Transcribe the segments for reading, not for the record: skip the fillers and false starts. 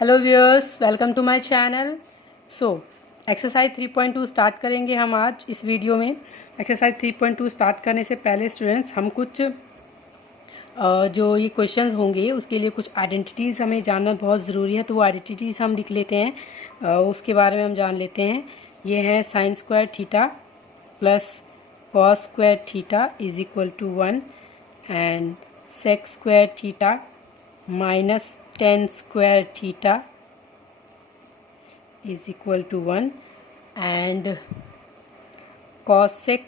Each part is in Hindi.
Hello viewers, welcome to my channel. So exercise 3.2 start करेंगे हम आज इस वीडियो में। एक्सरसाइज 3.2 स्टार्ट करने से पहले स्टूडेंट्स हम कुछ जो ये क्वेश्चंस होंगे उसके लिए कुछ आइडेंटिटीज़ हमें जानना बहुत ज़रूरी है, तो वो आइडेंटिटीज़ हम लिख लेते हैं। उसके बारे में हम जान लेते हैं। ये है sine square theta plus cos square theta is equal to 1 and sec square theta minus tan square theta is equal to 1 and cosec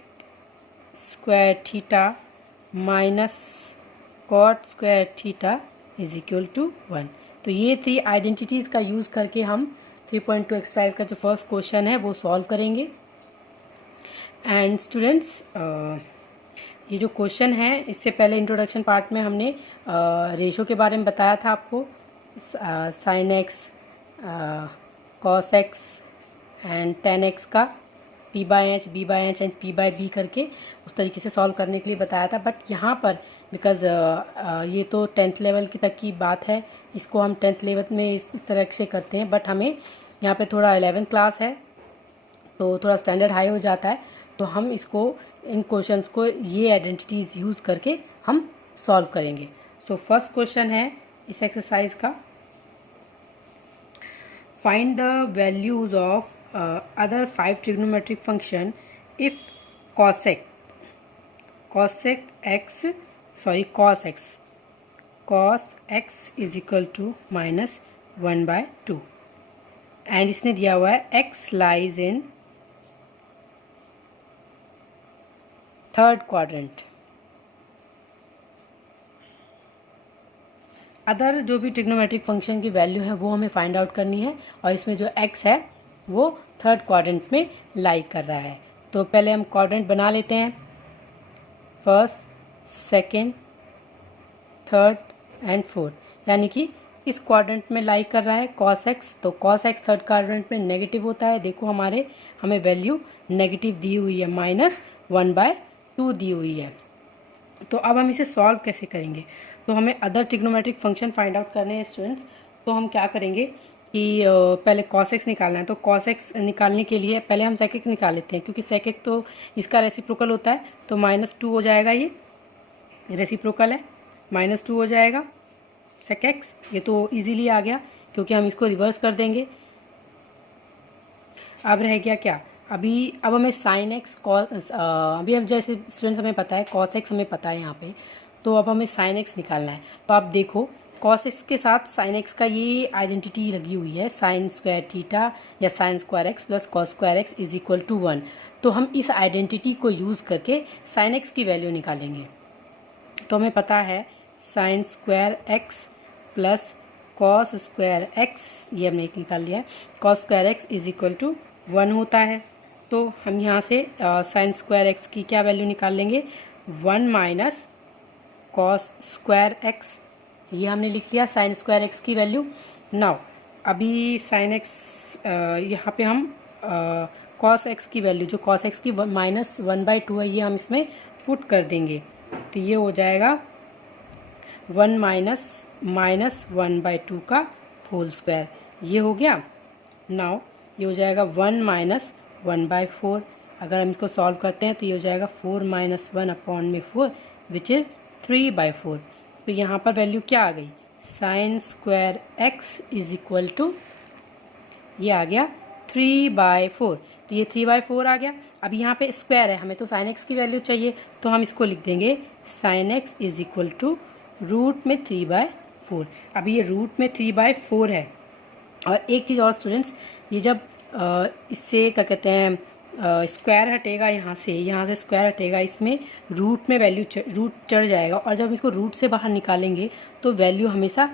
square theta minus cot square theta is equal to 1। तो ये थी आइडेंटिटीज़ का यूज़ करके हम 3.2 एक्सरसाइज का जो फर्स्ट क्वेश्चन है वो सॉल्व करेंगे। एंड स्टूडेंट्स, ये जो क्वेश्चन है इससे पहले इंट्रोडक्शन पार्ट में हमने रेशो के बारे में बताया था आपको। Sine x, cos x and tan x का P by H, B by H and P by B करके उस तरीके से सॉल्व करने के लिए बताया था। बट यहाँ पर बिकॉज़ ये तो 10th लेवल की तक की बात है, इसको हम 10th लेवल में इस तरह से करते हैं। बट हमें यहाँ पे थोड़ा 11th क्लास है तो थोड़ा स्टैंडर्ड हाई हो जाता है, तो हम इसको इन क्वेश्चंस को ये आइडेंटिटीज़ यूज़ करके हम सॉल्व करेंगे। सो फर्स्ट क्वेश्चन है इस एक्सरसाइज का, find the values of other 5 trigonometric function if cos x is equal to -1/2 and इसने दिया हुआ है x lies in third quadrant. Other जो भी ट्रिग्नोमेट्रिक फंक्शन की वैल्यू है वो हमें फाइंड आउट करनी है, और इसमें जो x है वो थर्ड क्वाड्रेंट में लाई कर रहा है। तो पहले हम क्वाड्रेंट बना लेते हैं, first, second, third and fourth, यानी कि इस क्वाड्रेंट में लाई कर रहा है cos x। तो cos x थर्ड क्वाड्रेंट में नेगेटिव होता है। देखो हमें वैल्यू नेगेटिव दी हुई है, -1/2 दी हुई है। तो अब हम इसे सॉल्व कैसे करेंगे? तो हमें other trigonometric function find out करने हैं स्टूडेंट्स। तो हम क्या करेंगे कि पहले cos x निकालना है। तो cos x निकालने के लिए पहले हम sec x निकाल लेते हैं, क्योंकि sec x तो इसका रेसिप्रोकल होता है, तो -2 हो जाएगा। ये रेसिप्रोकल है, -2 हो जाएगा sec x। ये तो इजीली आ गया क्योंकि हम इसको रिवर्स कर देंगे। अब रह गया क्या? अब हमें साइन एक्स अभी हम जैसे स्टूडेंट्स हमें पता है cos x हमें पता है यहाँ पे, तो अब हमें साइन एक्स निकालना है। तो आप देखो cos x के साथ साइन एक्स का ये आइडेंटिटी लगी हुई है, साइन स्क्वायर थीटा या sine square x plus cos square x is equal to 1। तो हम इस आइडेंटिटी को यूज़ करके साइन एक्स की वैल्यू निकालेंगे। तो हमें पता है sine square x plus cos square x, ये हमने एक निकाल लिया है, cos square x is equal to 1 होता है। तो हम यहाँ से साइन स्क्वायर एक्स की क्या वैल्यू निकाल लेंगे, 1 माइनस कॉस स्क्वायर एक्स, ये हमने लिख लिया साइन स्क्वायर एक्स की वैल्यू। नाउ अभी साइन एक्स यहाँ पे हम कॉस एक्स की वैल्यू, जो कॉस एक्स की -1/2 है, ये हम इसमें पुट कर देंगे। तो ये हो जाएगा 1 माइनस -1/2 का होल स्क्वायर, ये हो गया। नाउ ये हो जाएगा 1 माइनस 1/4। अगर हम इसको सॉल्व करते हैं तो ये हो जाएगा 4 माइनस 1/4 विच इज़ 3/4। तो यहाँ पर वैल्यू क्या आ गई, sine square x is equal to, ये आ गया 3/4। तो ये 3/4 आ गया। अब यहाँ पे स्क्वायर है, हमें तो साइन एक्स की वैल्यू चाहिए, तो हम इसको लिख देंगे sine x is equal to root में 3/4। अभी ये रूट में 3/4 है। और एक चीज़ और स्टूडेंट्स, ये जब इससे क्या कहते हैं स्क्वायर हटेगा, यहाँ से स्क्वायर हटेगा, इसमें रूट में वैल्यू रूट चढ़ जाएगा, और जब इसको रूट से बाहर निकालेंगे तो वैल्यू हमेशा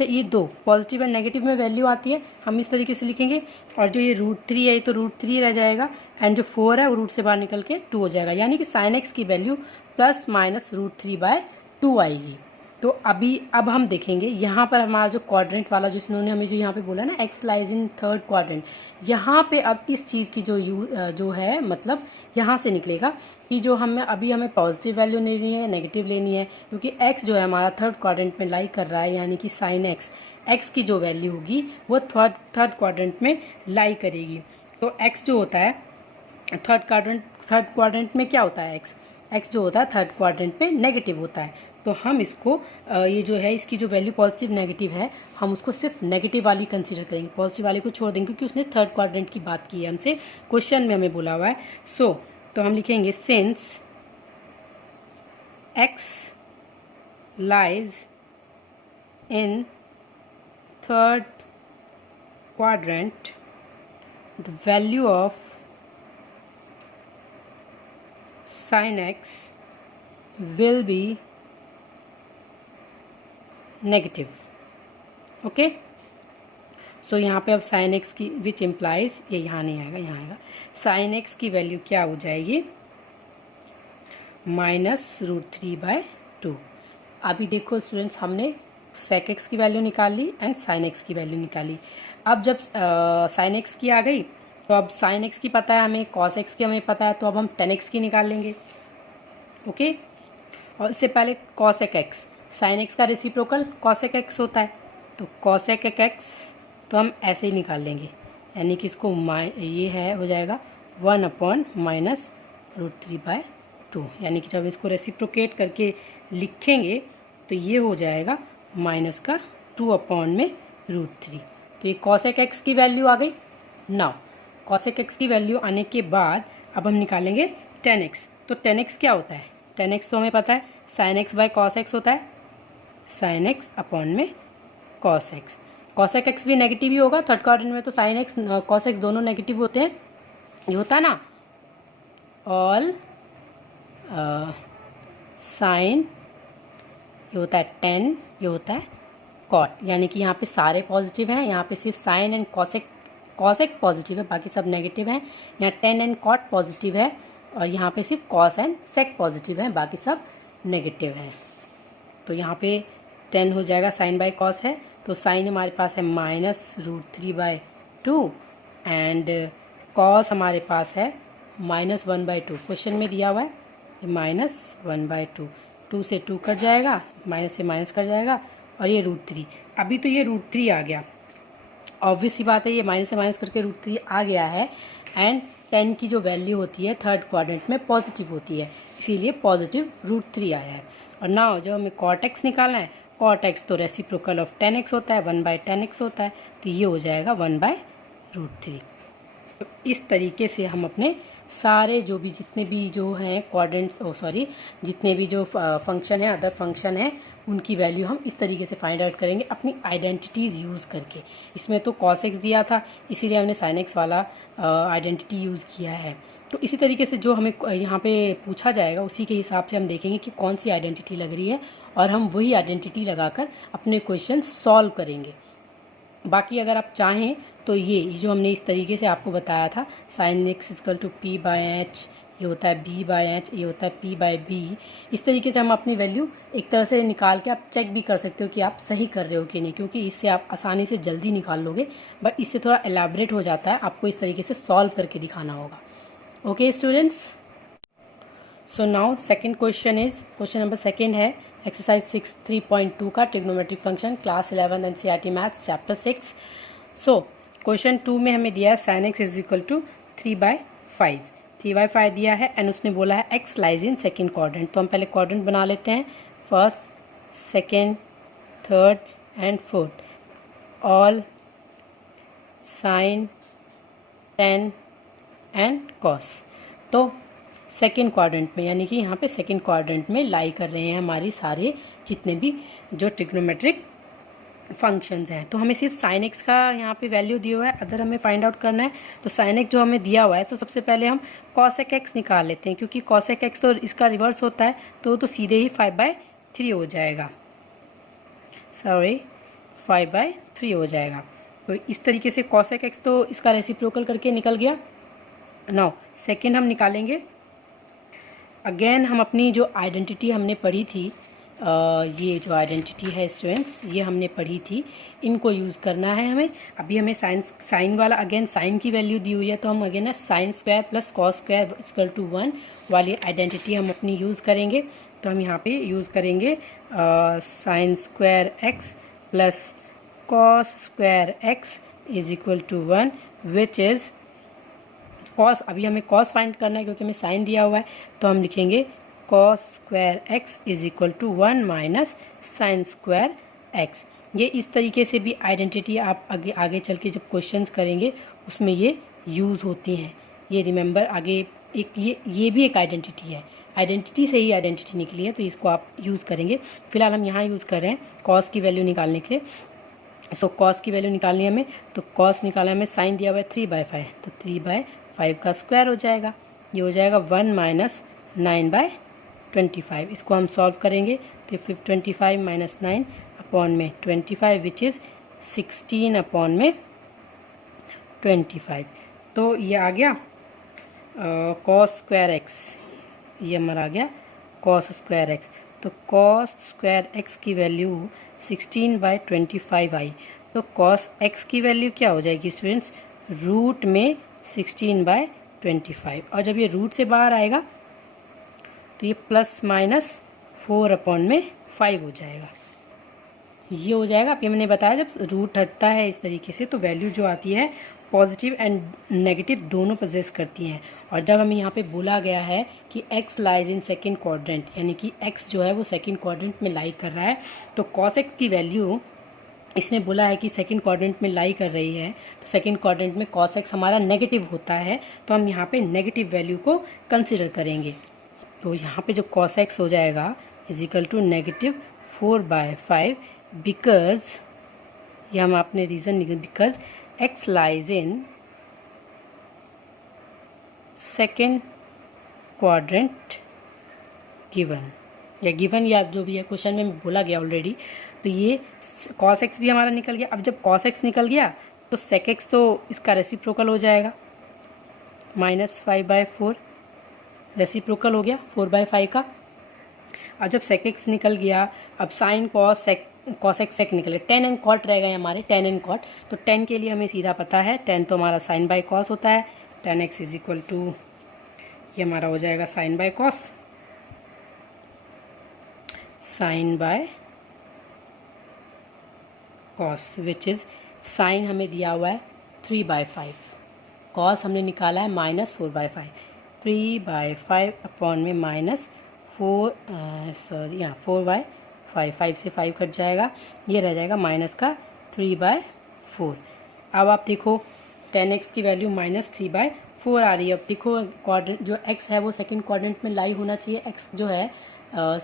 ये दो पॉजिटिव एंड नेगेटिव में वैल्यू आती है। हम इस तरीके से लिखेंगे, और जो ये रूट 3 है, ये तो रूट 3 रह जाएगा, एंड जो 4 है वो रूट से बाहर निकल के 2 हो जाएगा, यानी कि साइन एक्स की वैल्यू ±√3/2 आएगी। तो अब हम देखेंगे यहाँ पर हमारा जो क्वाड्रेंट वाला, जो इन्होंने हमें जो यहाँ पे बोला ना x lies in third quadrant, यहाँ पे अब इस चीज़ की जो है मतलब यहाँ से निकलेगा कि जो हमें पॉजिटिव वैल्यू लेनी है, नेगेटिव लेनी है, क्योंकि एक्स जो है हमारा थर्ड क्वाड्रेंट में लाई कर रहा है, यानी कि साइन एक्स एक्स की जो वैल्यू होगी वो थर्ड क्वाड्रेंट में लाई करेगी। तो एक्स जो होता है थर्ड क्वाड्रेंट में क्या होता है, एक्स जो होता है थर्ड क्वाड्रेंट में नेगेटिव होता है। तो हम इसको ये जो है इसकी जो वैल्यू पॉजिटिव नेगेटिव है हम उसको सिर्फ नेगेटिव वाली कंसीडर करेंगे, पॉजिटिव वाली को छोड़ देंगे क्योंकि उसने थर्ड क्वाड्रेंट की बात की है हमसे, क्वेश्चन में हमें बोला हुआ है। तो हम लिखेंगे since x lies in third quadrant, the value of sin x will be negative. Okay, so यहाँ पे अब sin x की विच इम्प्लाइज, ये यहाँ नहीं आएगा, यहाँ आएगा, sin x की वैल्यू क्या हो जाएगी, -√3/2। अभी देखो स्टूडेंट्स, हमने sec x की वैल्यू निकाल ली एंड sin x की वैल्यू निकाली। अब जब sin x की आ गई तो अब sin x की पता है हमें, cos x की हमें पता है, तो अब हम tan x की निकाल लेंगे। ओके, और इससे पहले cosec x, sin x का रेसिप्रोकल cosec x होता है, तो cosec x तो हम ऐसे ही निकाल लेंगे, यानी कि इसको ये है हो जाएगा 1/-√3/2, यानी कि जब इसको रेसिप्रोकेट करके लिखेंगे तो ये हो जाएगा -2/√3। तो ये cosec x की वैल्यू आ गई। नाउ cosec x की वैल्यू आने के बाद अब हम निकालेंगे tan x। तो tan x क्या होता है, tan x तो हमें पता है sin x/cos x होता है, sin x/cos x। cosec x भी नेगेटिव ही होगा थर्ड क्वाड्रेंट में, तो sin x cos x दोनों नेगेटिव होते हैं, ये होता है ना ऑल साइन, ये होता है tan, ये होता है cot, यानी कि यहाँ पे सारे पॉजिटिव हैं, यहाँ पे सिर्फ साइन एंड cosec पॉजिटिव है, बाकी सब नेगेटिव हैं। यहाँ tan एंड cot पॉजिटिव है और यहाँ पे सिर्फ cos एंड sec पॉजिटिव हैं, बाकी सब नेगेटिव हैं। तो यहाँ पे tan हो जाएगा sin/cos है, तो sin हमारे पास है -√3/2 एंड cos हमारे पास है -1/2, क्वेश्चन में दिया हुआ है -1/2, 2 से 2 कट जाएगा, माइनस से माइनस कट जाएगा और ये √3। अभी तो ये √3 आ गया, ऑब्वियस सी बात है, ये माइनस से माइनस करके √3 आ गया है एंड tan की जो वैल्यू होती है थर्ड क्वाड्रेंट में पॉजिटिव होती है, इसीलिए पॉजिटिव √3 आया है। और नाउ जब हमें cot x निकालना है, cot x तो रेसिप्रोकल ऑफ tan x होता है, 1/tan x होता है, तो ये हो जाएगा 1/√3। तो इस तरीके से हम अपने सारे जो भी जितने भी जो हैं क्वाड्रेंट्स जितने भी जो फंक्शन हैं, अदर फंक्शन हैं, उनकी वैल्यू हम इस तरीके से फाइंड आउट करेंगे अपनी आइडेंटिटीज़ यूज़ करके। इसमें तो cos x दिया था, इसीलिए हमने sin x वाला आइडेंटिटी यूज़ किया है। तो इसी तरीके से जो हमें यहाँ पे पूछा जाएगा उसी के हिसाब से हम देखेंगे कि कौन सी आइडेंटिटी लग रही है और हम वही आइडेंटिटी लगाकर अपने क्वेश्चन सॉल्व करेंगे। बाकी अगर आप चाहें तो ये जो हमने इस तरीके से आपको बताया था, sin x = p/h, ये होता है b/h, ये होता है p/b, इस तरीके से हम अपनी वैल्यू एक तरह से निकाल के आप चेक भी कर सकते हो कि आप सही कर रहे हो कि नहीं, क्योंकि इससे आप आसानी से जल्दी निकाल लोगे, बट इससे थोड़ा एलैबोरेट हो जाता है, आपको इस तरीके से सॉल्व करके दिखाना होगा। Okay students, so now second question number second है एक्सरसाइज 6.3.2 का trigonometric function, class 11 NCERT maths chapter 6। So question 2 में हमें दिया है sin x = 3/5 दिया है एंड उसने बोला है x lies in second quadrant. तो हम पहले क्वाड्रेंट बना लेते हैं, first, second, third and fourth, all sine, tan and cos। तो सेकेंड क्वाड्रेंट में, यानी कि यहाँ पे सेकेंड क्वाड्रेंट में लाई कर रहे हैं हमारी सारे जितने भी जो ट्रिग्नोमेट्रिक फंक्शंस हैं। तो हमें सिर्फ sin x का यहाँ पे वैल्यू दिया हुआ है, अगर हमें फाइंड आउट करना है तो sin x जो हमें दिया हुआ है, तो सबसे पहले हम cosec x निकाल लेते हैं, क्योंकि cosec x तो इसका रिवर्स होता है, तो सीधे ही 5/3 हो जाएगा, 5/3 हो जाएगा। तो इस तरीके से cosec x तो इसका रेसिप्रोकल करके निकल गया। नाउ सेकेंड हम निकालेंगे, अगेन हम अपनी जो आइडेंटिटी हमने पढ़ी थी, ये जो आइडेंटिटी है स्टूडेंट्स, ये हमने पढ़ी थी, इनको यूज़ करना है हमें। अभी हमें साइन वाला, अगेन साइन की वैल्यू दी हुई है, तो हम अगेन sin² + cos² = 1 वाली आइडेंटिटी हम अपनी यूज़ करेंगे। तो हम यहाँ पे यूज़ करेंगे sin² x + cos square x is equal to 1 which is cos, अभी हमें कॉस फाइंड करना है क्योंकि हमें साइन दिया हुआ है, तो हम लिखेंगे cos square x is equal to 1 minus sine square x. ये इस तरीके से भी आइडेंटिटी आप आगे आगे चल के जब क्वेश्चंस करेंगे उसमें ये यूज़ होती हैं। ये रिमेंबर आगे एक ये भी एक आइडेंटिटी है, आइडेंटिटी से ही आइडेंटिटी निकली है, तो इसको आप यूज़ करेंगे। फिलहाल हम यहाँ यूज़ कर रहे हैं कॉस की वैल्यू निकालने के लिए। सो कॉस की वैल्यू निकालनी है हमें, तो कॉस निकाला हमें, साइन दिया हुआ है 3/5, तो 3/5 का स्क्वायर हो जाएगा। ये हो जाएगा 1 माइनस 9/25। इसको हम सॉल्व करेंगे तो 25 माइनस 9 अपॉन में 25 विच इज़ 16 अपॉन में 25। तो ये आ गया कॉस स्क्वायर एक्स, ये हमारा आ गया कॉस स्क्वायर एक्स। तो कॉस स्क्वायर एक्स की वैल्यू 16/25 आई। तो कॉस एक्स की वैल्यू क्या हो जाएगी स्टूडेंट्स, रूट में 16/25, और जब ये रूट से बाहर आएगा तो ये प्लस माइनस 4 अपॉन में 5 हो जाएगा। ये हो जाएगा। अभी हमने बताया जब रूट हटता है इस तरीके से तो वैल्यू जो आती है पॉजिटिव एंड नेगेटिव दोनों पोजेस करती हैं। और जब हमें यहाँ पे बोला गया है कि x lies in second quadrant, यानी कि x जो है वो सेकंड क्वाड्रेंट में लाई कर रहा है, तो cos x की वैल्यू इसने बोला है कि सेकंड क्वाड्रेंट में लाई कर रही है, तो सेकंड क्वाड्रेंट में cos x हमारा नेगेटिव होता है, तो हम यहाँ पे नेगेटिव वैल्यू को कंसिडर करेंगे। तो यहाँ पे जो cos x हो जाएगा is equal to negative 4/5, because ये हम अपने रीज़न निकल, because x lies in second quadrant given, या गिवन या जो भी है क्वेश्चन में बोला गया ऑलरेडी। तो ये cos x भी हमारा निकल गया। अब जब cos x निकल गया तो sec x तो इसका रेसिप्रोकल हो जाएगा, -5/4 रेसिप्रोकल हो गया 4/5 का। अब जब sec x निकल गया, अब साइन cos x sec निकल गया, tan and cot रह गए हमारे, tan and cot। तो tan के लिए हमें सीधा पता है, tan तो हमारा sin बाय cos होता है, tan x is equal to ये हमारा हो जाएगा sin by cos, sin by cos which is sine हमें दिया हुआ है 3/5, cos हमने निकाला है -4/5, 3/5 अपॉन में -4 यहाँ 4/5, 5 से 5 कट जाएगा, ये रह जाएगा माइनस का 3/4। अब आप देखो tan x की वैल्यू -3/4 आ रही है। अब देखो क्वाड्रेंट जो x है वो सेकंड क्वाड्रेंट में लाई होना चाहिए, x जो है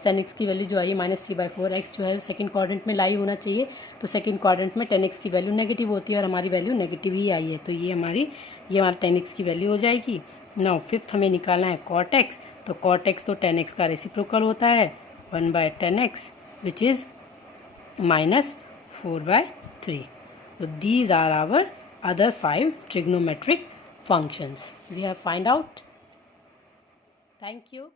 tan x की वैल्यू जो आई है -3/4, x जो है सेकंड क्वाड्रेंट में लाई होना चाहिए, तो सेकंड क्वाड्रेंट में tan x की वैल्यू नेगेटिव होती है और हमारी वैल्यू नेगेटिव ही आई है, तो ये हमारा tan x की वैल्यू हो जाएगी। नाउ फिफ्थ हमें निकालना है cot x, तो cot x तो tan x का रेसिप्रोकल होता है 1/tan x which is -4/3. So these are our other 5 trigonometric functions we have find out. Thank you.